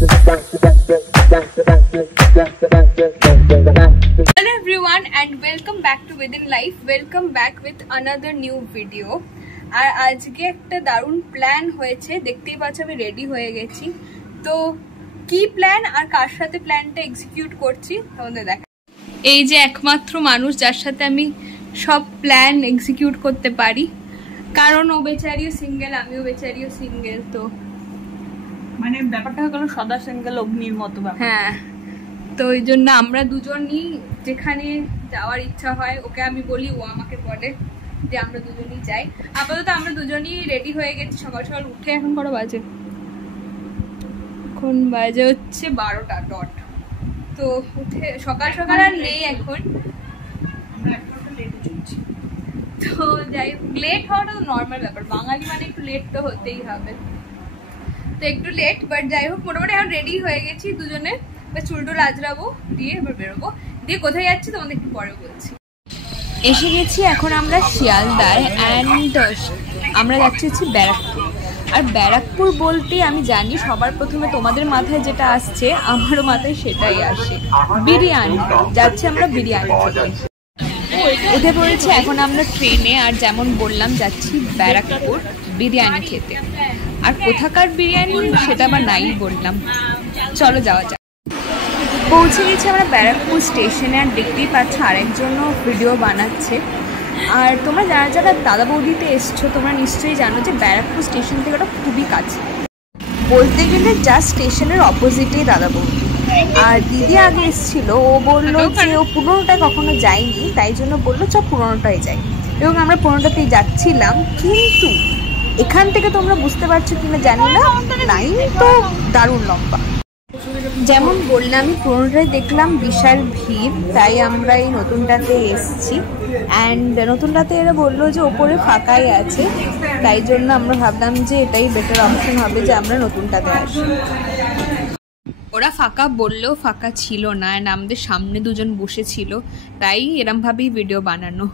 Hello everyone and welcome back to Within Life. Welcome back with another new video. আর আজকে একটা দারুণ plan হয়েছে, দেখতেই পাচ্ছ আমি রেডি হয়ে গেছি। তো কি প্ল্যান আর কার সাথে প্ল্যানটা এক্সিকিউট করছি তোমাদের দেখা। এই যে একমাত্র মানুষ যার সাথে আমি সব প্ল্যান এক্সিকিউট করতে পারি, কারণ ও বেচারিও সিঙ্গেল, আমিও বেচারিও সিঙ্গেল। তো মানে ব্যাপারটা হলো সদা সিঙ্গেল অগ্নির মতো ব্যাপার। হ্যাঁ, তো ওই জন্য আমরা দুজনই যেখানে যাওয়ার ইচ্ছা হয় ওকে আমি বলি, ও আমাকে বলে যে আমরা দুজনই যাই। আপাতত আমরা দুজনই রেডি হয়ে গেছি সকাল সকাল উঠে। এখন কটা বাজে? এখন বাজে হচ্ছে 12টা ডট। তো উঠে সকাল সকাল আর নেই এখন, তো যাই হোক, লেট হওয়াটা তো নর্মাল ব্যাপার, বাঙালি মানে একটু লেট তো হতেই হবে। তো একটু লেট, বাট যাই হোক মোটামুটি এখন রেডি হয়ে গেছি দুজনে। চুলটুল আজরাবো, দিয়ে এবার বেরোবো। দিয়ে কোথায় যাচ্ছি তোমাদের একটু পরে বলছি। এসে গেছি এখন আমরা শিয়ালদায়, অ্যান্ড আমরা যাচ্ছি হচ্ছে ব্যারাকপুর। আর ব্যারাকপুর বলতে আমি জানি সবার প্রথমে তোমাদের মাথায় যেটা আসছে, আমারও মাথায় সেটাই আসে, বিরিয়ানি। যাচ্ছি আমরা বিরিয়ানি খেতে। উঠে পড়েছি এখন আমরা ট্রেনে, আর যেমন বললাম যাচ্ছি ব্যারাকপুর বিরিয়ানি খেতে। আর কোথাকার বিরিয়ানি সেটা আবার নাই বললাম, চলো যাওয়া যাক। পৌঁছে গেছি আমরা ব্যারাকপুর স্টেশনে, আর দেখতেই পাচ্ছ আরেকজনও ভিডিও বানাচ্ছে। আর তোমরা যারা যারা দাদা বৌদিতে এসছো তোমরা নিশ্চয়ই জানো যে ব্যারাকপুর স্টেশন থেকে ওটা খুবই কাছে, বলতে গেলে জাস্ট স্টেশনের অপোজিটেই দাদা বৌদি। আর দিদি আগে এসেছিল, ও বললো যে ও পুরোনোটায় কখনো যায়নি, তাই জন্য বললো চ পুরোনোটায় যাই। এবং আমরা পুরোনোটাতেই যাচ্ছিলাম, কিন্তু এখান থেকে তোমরা বুঝতে পারছো কিনা জানি না, লাইন তো দারুণ লম্বা। যেমন বললাম পুরোনোটাই দেখলাম বিশাল ভিড়, তাই আমরা এই নতুনটাতে এসেছি। অ্যান্ড নতুনটাতে এরা বললো যে ওপরে ফাঁকাই আছে, তাই জন্য আমরা ভাবলাম যে এটাই বেটার অপশন হবে যে আমরা নতুনটাতে আসি। ওরা ফাঁকা বললেও ফাঁকা ছিল না, অ্যান্ড আমাদের সামনে দুজন বসেছিল, তাই এরমভাবেই ভিডিও বানানো।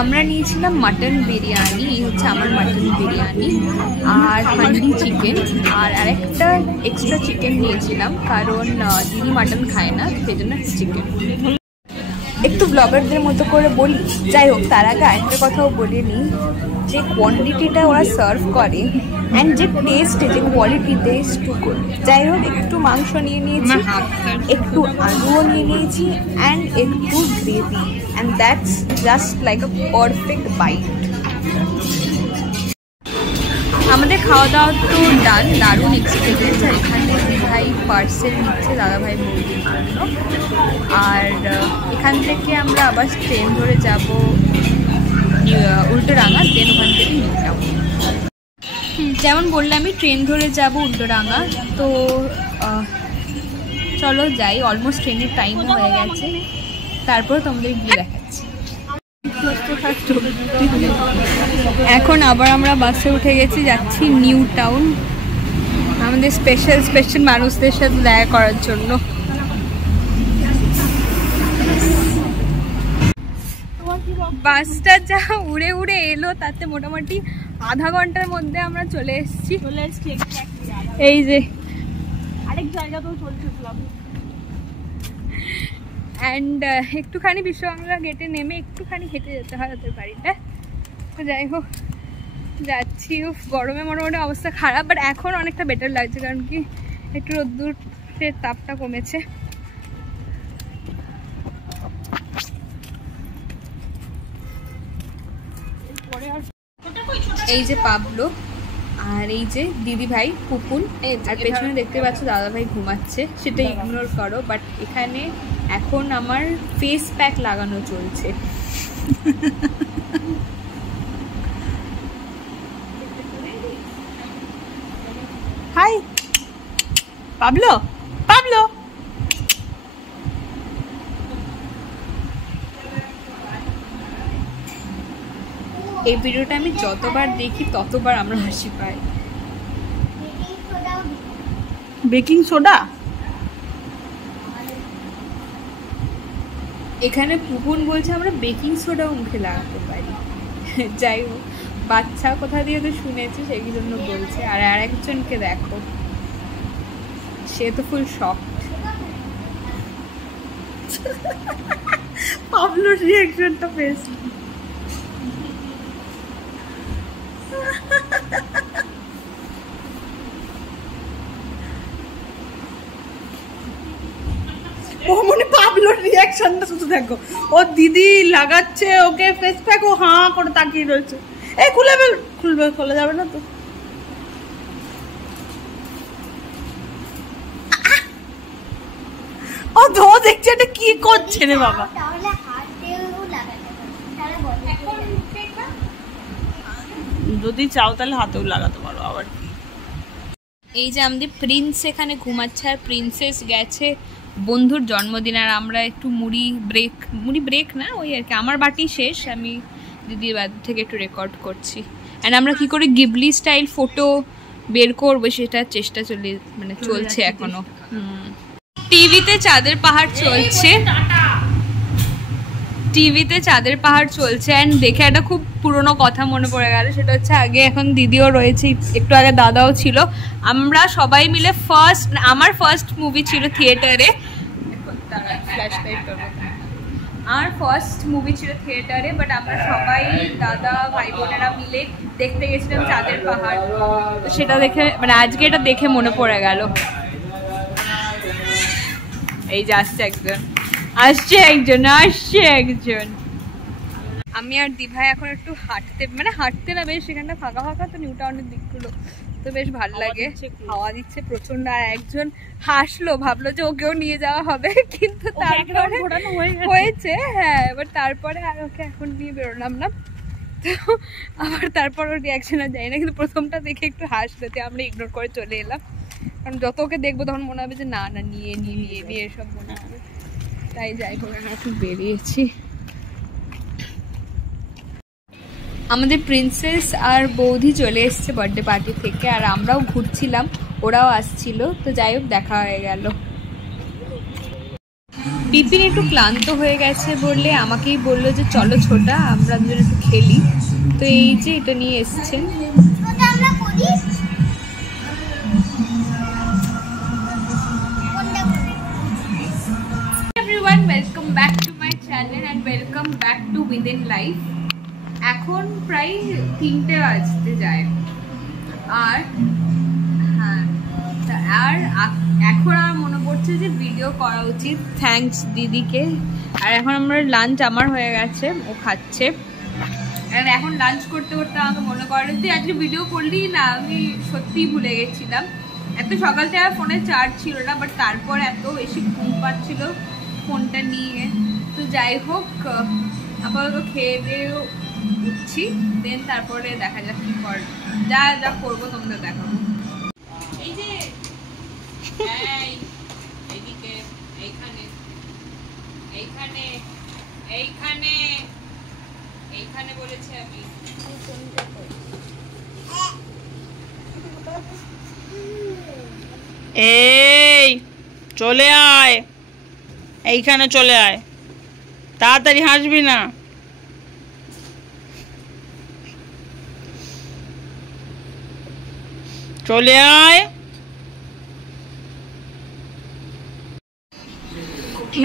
আমরা নিয়েছিলাম মাটন বিরিয়ানি, এই হচ্ছে আমার মাটন বিরিয়ানি, আর হান্ডি চিকেন, আর আরেকটা এক্সট্রা চিকেন নিয়েছিলাম কারণ দিদি মাটন খায় না, সেই জন্য চিকেন। একটু ব্লগারদের মতো করে বলি, যাই হোক তার আগে আরেকটা কথাও বলে নিই, যে কোয়ান্টিটিটা ওরা সার্ভ করে অ্যান্ড যে টেস্ট, যে কোয়ালিটিতে টু গুড। যাই হোক একটু মাংস নিয়ে নিয়েছি, একটু আলুও নিয়ে নিয়েছি, অ্যান্ড একটু gravy, and that's just like a perfect bite. আমাদের খাওয়া দাওয়া তো ডান, দারুণ এক্সপিরিয়েন্স। আর এখানে ভাই পার্সেল নিচ্ছে দাদাভাই বৌদির জন্য। আর এখান থেকে আমরা আবার ট্রেন ধরে যাব উল্টোডাঙা, দেন ওখান থেকে নিউ টাউন। যেমন বললাম আমি ট্রেন ধরে যাব উল্টোডাঙা, তো চলো যাই। অলমোস্ট ট্রেনের টাইমও হয়ে গেছে, তারপর তোমাদের গিয়ে দেখাচ্ছি। এখন আবার আমরা বাসে উঠে গেছি, যাচ্ছি নিউ টাউন আমাদের স্পেশাল স্পেশাল মানুষদের সাথে দেখা করার জন্য। বাসটা যা উড়ে উড়ে এলো, তাতে মোটামুটি আধা ঘন্টার মধ্যে আমরা চলে এসেছি। এই যে আরেক জায়গাতেও চলছিলাম, অ্যান্ড একটুখানি বিশ্ববাংলা গেটে নেমে একটুখানি হেঁটে যেতে হয় ওদের বাড়িটা। তো যাই হোক যাচ্ছি। গরমে মোটামুটি অবস্থা খারাপ, বাট এখন অনেকটা বেটার লাগছে, কারণ কি একটু রোদ্দুরের তাপটা কমেছে। এই যে পাবলো, আর এই যে দিদি ভাই পুপুন, আর পেছনে দেখতে পাচ্ছ দাদা ভাই ঘুমাচ্ছে, সেটা ইগনোর করো। বাট এখানে এখন আমার ফেস প্যাক লাগানো চলছে। Hi Pablo, Pablo. এই ভিডিওটা আমি যতবার দেখি ততবার আমরা হাসি পাই। বেকিং সোডা এখানে পুপুন বলছে আমরা বেকিং সোডাও মুখে লাগাতে পারি। যাই হোক বাচ্চা কোথা দিয়ে তো শুনেছি সেই জন্য বলছে। আর আরেকজনকে দেখো, সে তো ফুল শক। পাবলোর রিঅ্যাকশনটা পেয়েছি। ও মনে পাবলোর রিঅ্যাকশনটা শুধু দেখো, ও দিদি লাগাচ্ছে ওকে ফেস প্যাক, ও হাঁ করে তাকিয়ে রয়েছে। এই খুলবে খোলা যাবে না তো। ও ধো দেখছে এটা কি করছে রে বাবা। যদি চাও তাহলে হাতেও লাগাতে পারো আবার। এই যে আমাদের প্রিন্স এখানে ঘুমাচ্ছে আর প্রিন্সেস গেছে বন্ধুর জন্মদিন, আর আমরা একটু মুড়ি ব্রেক না ওই আর কি, আমার বাটি শেষ, আমি দিদির বাদ থেকে একটু রেকর্ড করছি। অ্যান্ড আমরা কি করে গিবলি স্টাইল ফটো বের করবো সেটার চেষ্টা চলছে এখনো। টিভিতে চাঁদের পাহাড় চলছে অ্যান্ড দেখে একটা খুব পুরনো কথা মনে পড়ে গেল। সেটা হচ্ছে আগে এখন দিদিও রয়েছে, একটু আগে দাদাও ছিল, আমরা সবাই মিলে আমার ফার্স্ট মুভি ছিল থিয়েটারে। আমার ফার্স্ট মুভি ছিল থিয়েটারে, বাট আমরা সবাই দাদা ভাই বোনেরা মিলে দেখতে গেছিলাম চাঁদের পাহাড়। তো সেটা দেখে আজকে এটা দেখে মনে পড়ে গেল। এই যে আসছে একজন। আমি আর দিভাই এখন একটু হাঁটতে না, বেশ সেখানটা ফাঁকা তো নিউ টাউনের দিকগুলো তো বেশ ভালো লাগে, হাওয়া দিচ্ছে প্রচন্ড। আর একজন হাসলো, ভাবলো যে ওকেও নিয়ে যাওয়া হবে, কিন্তু তারপরে হয়েছে হ্যাঁ, এবার তারপরে আর ওকে এখন নিয়ে বেরোলাম না। তো আবার তারপর ওর রিয়াকশন আর যাই না, কিন্তু প্রথমটা দেখে একটু হাসলো, আমরা ইগনোর করে চলে এলাম। কারণ যত ওকে দেখবো তখন মনে হবে যে না নিয়ে এসব মনে হবে, তাই যাই হোক এখন একটু বেরিয়েছি। আমাদের প্রিন্সেস আর বৌদি চলে এসছে বার্থডে পার্টি থেকে, আর আমরাও ঘুরছিলাম, ওরাও আসছিল, তো যাই হোক দেখা হয়ে গেল। বিপিন একটু ক্লান্ত হয়ে গেছে বললে আমাকেই বললো যে চলো ছোটা আমরা দুজন একটু খেলি, তো এই যে এটা নিয়ে এসছেন। Welcome back to my channel and welcome back to within life. এখন প্রায় 3টে বাজতে যায়, আর হ্যাঁ এখন আমার মনে পড়ছে যে ভিডিও করা উচিত, থ্যাঙ্কস দিদিকে। আর এখন আমার হয়ে গেছে, ও খাচ্ছে। এখন লাঞ্চ করতে আমাকে মনে করে যে আজকে ভিডিও করলি না, আমি সত্যিই ভুলে গেছিলাম। এত সকাল থেকে ফোনে চার্জ ছিল না, বাট তারপর এত বেশি ঘুম পাচ্ছিল ফোনটা নিয়ে। তো যাই হোক আপাতত খেয়ে দিয়ে উঠছি, দেন তারপরে দেখা যাক কি যা করবো তোমাদের দেখাবো। এই যে এইদিকে এইখানে বলেছে আমি। এই চলে আয়, এইখানে চলে আয়, তাড়াতাড়ি হাসবি না। চলে আয়।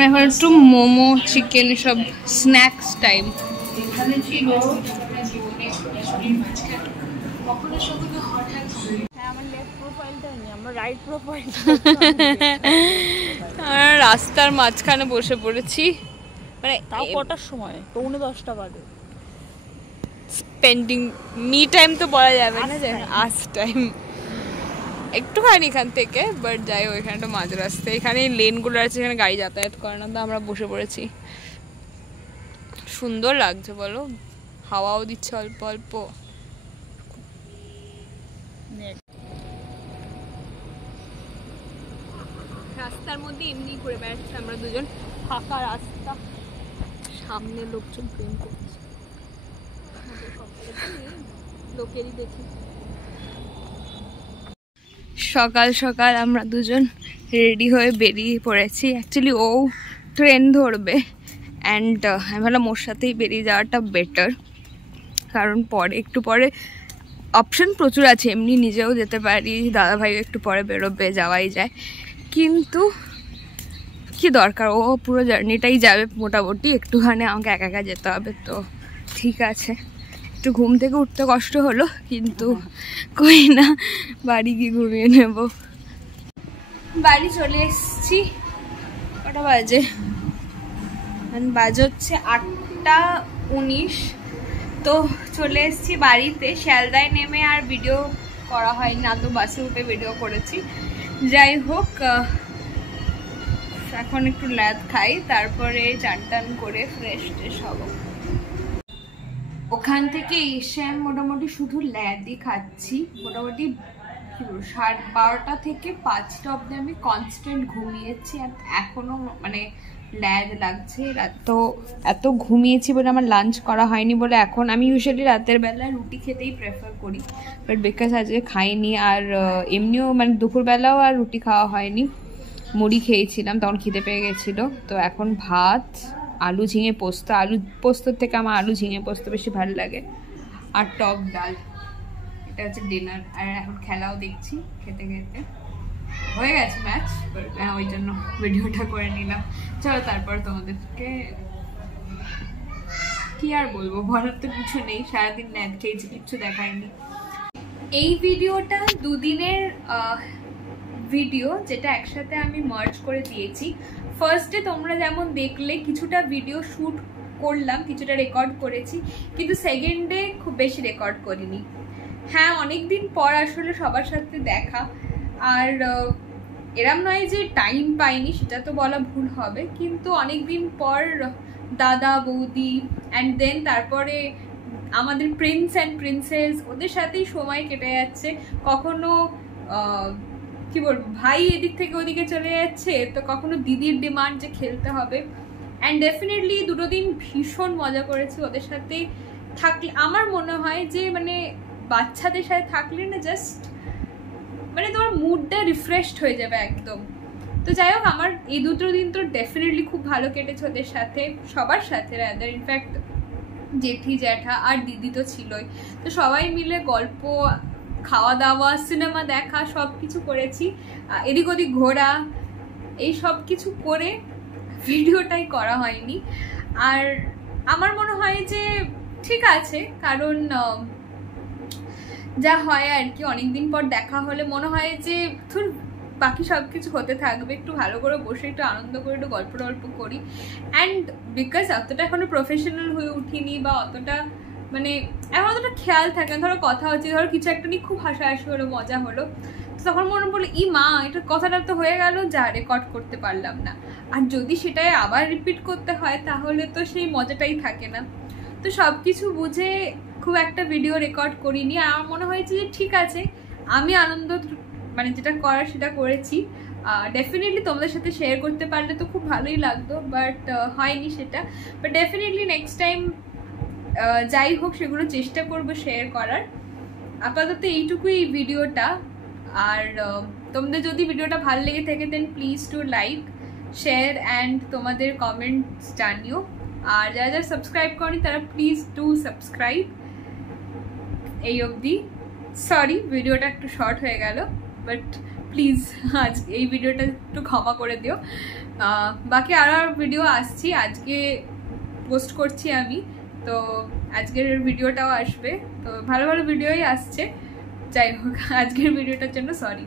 এখন একটু মোমো চিকেন সব স্ন্যাক্স টাইম। এখানে ছিল রাস্তার মাঝখানে বসে পড়েছি, তাও কটার সময়? 9:45 বাজে। স্পেন্ডিং মি টাইম তো বলা যাবে না, যে আস টাইম একটুখানি এখান থেকে, বাট যাই হোক এখানে একটা মাঝ রাস্তা, এখানে লেনগুলো আছে, এখানে গাড়ি যাতায়াত করে না, তো আমরা বসে পড়েছি। সুন্দর লাগছে বলো, হাওয়াও দিচ্ছে অল্প অল্প। রাস্তার মধ্যে এমনি ঘুরে বেড়াচ্ছি আমরা দুজন, ফাঁকা রাস্তা, সামনে লোকজন প্রেম করছে, লোকেরই দেখি। সকাল সকাল আমরা দুজন রেডি হয়ে বেরিয়ে পড়েছি। অ্যাকচুয়ালি ও ট্রেন ধরবে, অ্যান্ড আমি ভাবলাম ওর সাথেই বেরিয়ে যাওয়াটা বেটার, কারণ একটু পরে অপশন প্রচুর আছে, এমনি নিজেও যেতে পারি, দাদাভাইও একটু পরে বেরোবে, যাওয়াই যায়। কিন্তু কি দরকার, ও পুরো জার্নিটাই যাবে মোটামুটি, একটুখানি আমাকে একা একা যেতে হবে, তো ঠিক আছে। একটু ঘুম থেকে উঠতে কষ্ট হলো, কিন্তু কই না, বাড়ি গিয়ে ঘুমিয়ে নেব। বাড়ি চলে এসেছি, কটা বাজে, বাজে হচ্ছে 8:19। তো চলে এসেছি বাড়িতে। শিয়ালদায় নেমে আর ভিডিও করা হয়নি, না তো বাসে উঠে ভিডিও করেছি। যাই হোক, এখন একটু ল্যাদ খাই, তারপরে চান টান করে ফ্রেশ ট্রেশ হব। ওখান থেকে এসে আমি মোটামুটি শুধু ল্যাদই খাচ্ছি। মোটামুটি 12:30 থেকে 5টা অবধি আমি কনস্ট্যান্ট ঘুমিয়েছি, আর এখনো মানে ল্যাদ লাগছে। তো এত ঘুমিয়েছি বলে আমার লাঞ্চ করা হয়নি বলে এখন আমি ইউজুয়ালি রাতের বেলা রুটি খেতেই প্রেফার করি, বাট বিকজ আজকে খাইনি। আর এমনিও মানে দুপুরবেলাও আর রুটি খাওয়া হয়নি, মুড়ি খেয়েছিলাম, তখন খিদে পেয়ে গেছিলো। তো এখন ভাত, আলু ঝিঙে পোস্ত, আলু পোস্তর থেকে আমার আলু ঝিঙে পোস্ত বেশি ভালো লাগে, আর টক ডাল। এটা হচ্ছে ডিনার। আর এখন খেলাও দেখছি খেতে খেতে। হয়ে গেছে ম্যাচ, ওই জন্য ভিডিওটা করে নিলাম। চলো তারপর তোমাদেরকে কি আর বলবো, বলার তো কিছু নেই, সারাদিন ন্যাট খেয়েছি, কিচ্ছু দেখায়নি। এই ভিডিওটা দুদিনের ভিডিও, যেটা একসাথে আমি মার্জ করে দিয়েছি। ফার্স্টে তোমরা যেমন দেখলে কিছুটা ভিডিও শ্যুট করলাম, কিছুটা রেকর্ড করেছি, কিন্তু সেকেন্ডে খুব বেশি রেকর্ড করিনি। হ্যাঁ, অনেকদিন পর আসলে সবার সাথে দেখা, আর এরম নয় যে টাইম পাইনি, সেটা তো বলা ভুল হবে, কিন্তু অনেকদিন পর দাদা বৌদি অ্যান্ড দেন তারপরে আমাদের প্রিন্স অ্যান্ড প্রিন্সেস, ওদের সাথেই সময় কেটে যাচ্ছে। কখনো কি বলবো, ভাই এদিক থেকে ওদিকে চলে যাচ্ছে, তো কখনো দিদির ডিমান্ড যে খেলতে হবে। অ্যান্ড ডেফিনেটলি দুটো দিন ভীষণ মজা করেছি ওদের সাথে থাকলে। আমার মনে হয় যে মানে বাচ্চাদের সাথে থাকলে না জাস্ট মানে তোমার মুডটা রিফ্রেশড হয়ে যাবে একদম। তো যাই হোক, আমার এই দুটো দিন তো ডেফিনেটলি খুব ভালো কেটেছে ওদের সাথে, সবার সাথে রাদার। ইনফ্যাক্ট জেঠি জ্যাঠা আর দিদি তো ছিলই, তো সবাই মিলে গল্প, খাওয়া দাওয়া, সিনেমা দেখা সব কিছু করেছি, এদিক ওদিক ঘোরা, এই সব কিছু করে ভিডিওটাই করা হয়নি। আর আমার মনে হয় যে ঠিক আছে, কারণ যা হয় আর কি, অনেকদিন পর দেখা হলে মনে হয় যে ধর বাকি সব কিছু হতে থাকবে, একটু ভালো করে বসে একটু আনন্দ করে একটু গল্প টল্প করি। অ্যান্ড বিকজ অতটা এখনো প্রফেশনাল হয়ে উঠিনি, বা অতটা মানে এখন অতটা খেয়াল থাকে না। ধরো কথা হচ্ছে, ধরো কিছু একটা নিয়ে খুব হাসাহাসি হলো, মজা হলো, তো তখন মনে পড়লো ই মা, এটার কথাটা তো হয়ে গেল, যা রেকর্ড করতে পারলাম না। আর যদি সেটাই আবার রিপিট করতে হয় তাহলে তো সেই মজাটাই থাকে না। তো সব কিছু বুঝে খুব একটা ভিডিও রেকর্ড করিনি। আর আমার মনে হয়েছে যে ঠিক আছে, আমি আনন্দ মানে যেটা করার সেটা করেছি। ডেফিনেটলি তোমাদের সাথে শেয়ার করতে পারলে তো খুব ভালোই লাগতো, বাট হয়নি সেটা। বাট ডেফিনেটলি নেক্সট টাইম যাই হোক সেগুলো চেষ্টা করবো শেয়ার করার। আপাতত এইটুকুই ভিডিওটা। আর তোমাদের যদি ভিডিওটা ভালো লেগে থাকে then please to like, share and তোমাদের কমেন্টস জানিও। আর যারা যারা সাবস্ক্রাইব করেনি তারা প্লিজ টু সাবস্ক্রাইব। এই অবধি, সরি ভিডিওটা একটু শর্ট হয়ে গেল, বাট প্লিজ আজ এই ভিডিওটা একটু ক্ষমা করে দিও। বাকি আরও ভিডিও আসছি, আজকে পোস্ট করছি আমি, তো আজকের ভিডিওটাও আসবে, তো ভালো ভালো ভিডিওই আসছে। যাই হোক, আজকের ভিডিওটার জন্য সরি।